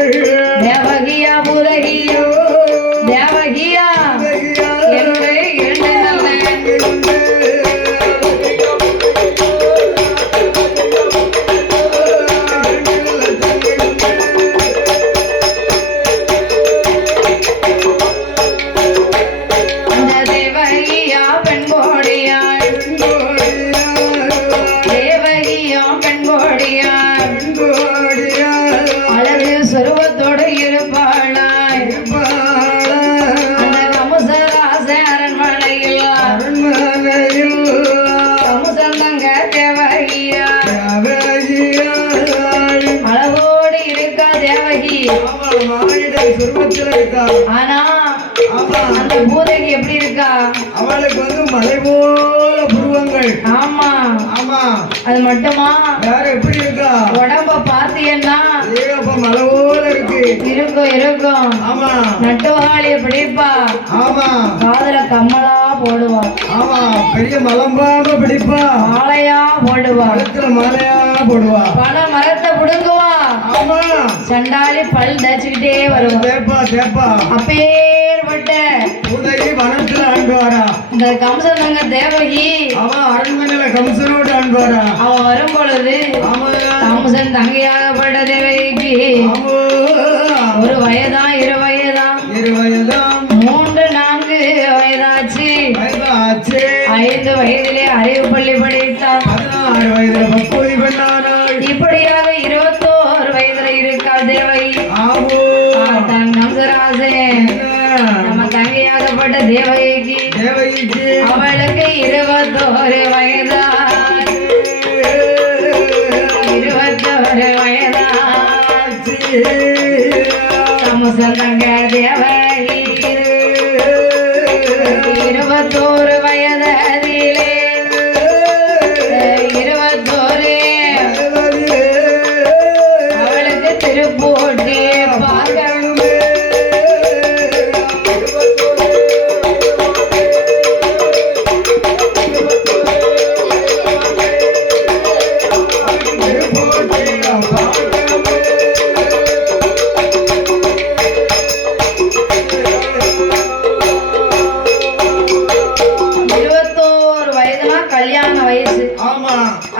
Hey. ஆனா அந்த பூதகி எப்படி இருக்கா? அவளுக்கு வந்து மலை போல புருவங்கள் ஆமா. ஆமா அது மட்டுமா? வேற எப்படி இருக்கா உடம்ப பாத்தீங்கன்னா ஏகப்ப மலை போல இருக்கு இருக்கும் இருக்கும் ஆமா நட்டுவாளிய பிடிப்பா. ஆமா காதுல கம்மலா போடுவா. ஆமா பெரிய மலம்பாம பிடிப்பா. மாலையா போடுவா. மரத்துல மாலையா போடுவா. பல மரத்தை புடுங்குவா ஆமா சண்டாலி பல் தச்சுக்கிட்டே வருவா. தேப்பா தேப்பா. அப்பேற்பட்ட உதவி வனத்துல ஆண்டு வரா இந்த கம்சனங்க தேவகி. அவன் அரண்மனையில கம்சனோடு ஆண்டு வரா அவன் வரும் பொழுது கம்சன் தங்கையாகப்பட்ட தேவகிக்கு ஒரு வயதா இரு வயதா? இரு வயதாம் மூன்று நான்கு வயதாச்சு. வயதாச்சு. ஐந்து வயதிலே அறிவு பள்ளி படித்தார். பதினாறு வயதுல இப்படியாக இருபத்தோரு வயதுல இருக்காள் தேவகி ஆமோ பார்த்தான் கம்சராசன் நம்ம தங்கையாகப்பட்ட தேவகிக்கு தேவகிக்கு அவளுக்கு இருபத்தோரு வயதா இருபத்தோரு வயதா கம்சன் தங்க தேவகி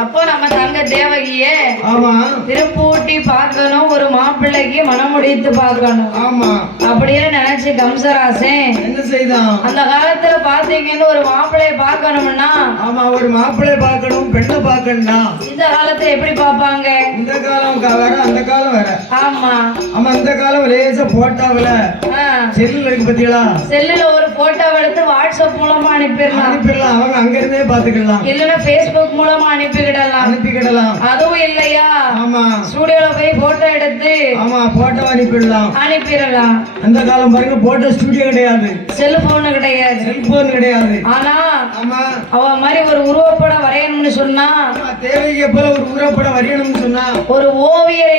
அப்போ நம்ம தங்க தேவகியே ஆமா. திருப்பூட்டி பார்க்கணும் ஒரு மாப்பிள்ளைக்கு மனம் முடித்து பார்க்கணும். ஆமா. அப்படின்னு நினைச்சு கம்சராசன் என்ன செய்தான்? அந்த காலத்துல பாத்தீங்கன்னு ஒரு மாப்பிள்ளைய பார்க்கணும்னா ஆமா ஒரு மாப்பிள்ளை பார்க்கணும் பெண்ணை பார்க்கணும்னா. இந்த காலத்துல எப்படி பார்ப்பாங்க? இந்த காலம் வேற அந்த காலம் வேற ஆமா. ஆமா இந்த காலம் லேசா போட்டாவில செல்லுல இருக்கு பாத்தீங்களா? செல்லுல ஒரு போட்டோ எடுத்து மூலமா அனுப்பிடலாம். அனுப்பிடலாம். அவங்க அங்க இருந்தே பாத்துக்கலாம் இல்லைன்னா ஃபேஸ்புக் மூலமா அனுப்பிக்கிடலாம். அனுப்பிக்கிடலாம். அதுவும் இல்லையா? ஆமா. ஸ்டூடியோல போய் போட்டோ எடுத்து ஆமா போட்டோ அனுப்பிடலாம். அனுப்பிடலாம். அந்த காலம் பாருங்க போட்டோ ஸ்டுடியோ கிடையாது. செல்போனு கிடையாது. செல்போன் கிடையாது. ஆனா ஆமா. அவ மாதிரி ஒரு உருவப்படம் வரையணும்னு சொன்னா தேவைக்கு போல ஒரு உருவப்படம் வரையணும்னு சொன்னா ஒரு ஓவியரை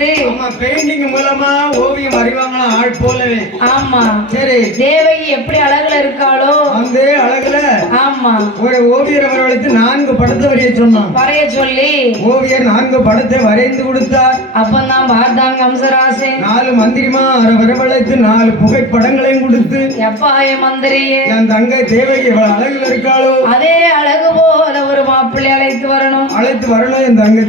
வரவழைத்து ஆமா பெயிண்டிங் மூலமா ஓவியம் வரைவாங்களாம் ஆள் போலவே. ஆமா. சரி. தேவகி எப்படி அழகுல இருக்காளோ. அந்த அழகுல ஆமா. ஒரு ஓவியரை வரவழைத்து நான்கு படத்தை வரைய சொன்னான். வரைய சொல்லி. ஓவியர் நான்கு படத்தை வரைந்து கொடுத்தார். அப்பந்தான் பார்த்தாங்க அம்சராசன் நாலு மந்திரிமா வரவழைத்து நாலு புகைப்படங்களையும் கொடுத்து எப்பா என் மந்திரியே. என் தங்கை தேவகி இவ்வளவு அழகுல இருக்காளோ அதே அழகு போல ஒரு மாப்பிள்ளை அழைத்து வரணும். அழைத்து வரணும் என் தங்கை